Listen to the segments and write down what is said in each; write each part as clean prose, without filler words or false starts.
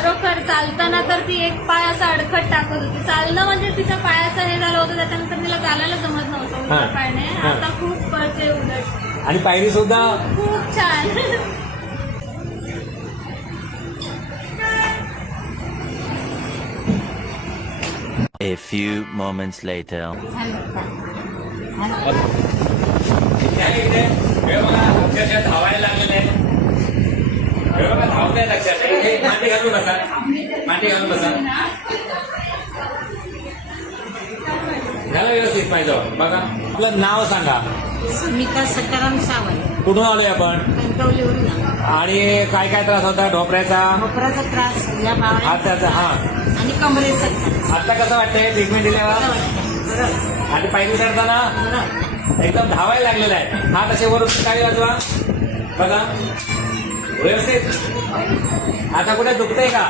खरोखर चालताना तर ती एक पाय असा अडखत टाकत होती. चालणं म्हणजे तिच्या पायाचं हे झालं होतं, त्याच्यानंतर तिला चालायला जमत नव्हतं उलट्या पायाने. आता खूप कळते उलट. आणि पायरी सुद्धा खूप छान. A few moments later. धावायला लागलेलं आहे. धावताय लक्षात. मांडी घालून बसा, मांडी घालून बसा. झालं व्यवस्थित पाहिजे. बघा आपलं नाव सांगा. स्मिता सकाराम सावंत, कुठून आलोय आपण कणकवलीवरून आलो. आणि काय काय त्रास होता? ढोपऱ्याचा, खोपराचा त्रास, या भावना हाताचा. हा, आणि कमरेचा त्रास. आता कसं वाटतंय ट्रीटमेंट दिल्यावर? बरोबर आणि पायरी चढताना बरोबर. एकदम धावायला लागलेला आहे. हात असे वरून काही वाजवा. बघा व्यवस्थित. आता कुठे दुखतंय का?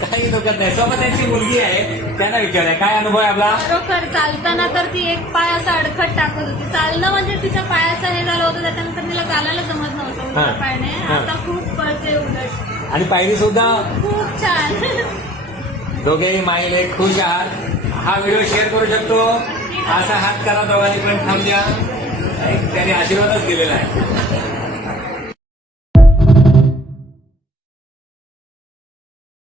काही दुखत नाही. सोबत त्यांची मुलगी आहे, त्यांना विचारूया काय अनुभव आहे आपला. खरोखर चालताना तर ती एक पाय असा अडखत टाकत होती. चालणं म्हणजे तिच्या पायाचं हे झालं होतं, त्याच्यानंतर तिला चालायला जमत नव्हतं उलट्या पायाने. आता खूप कळते उलट. आणि पायरी सुद्धा खूप छान. दोघेही माईले खुश आहात. हा व्हिडिओ शेअर करू शकतो. असा हात करा दोघांनी पण थांबल्या. त्याने आशीर्वादच दिलेला आहे.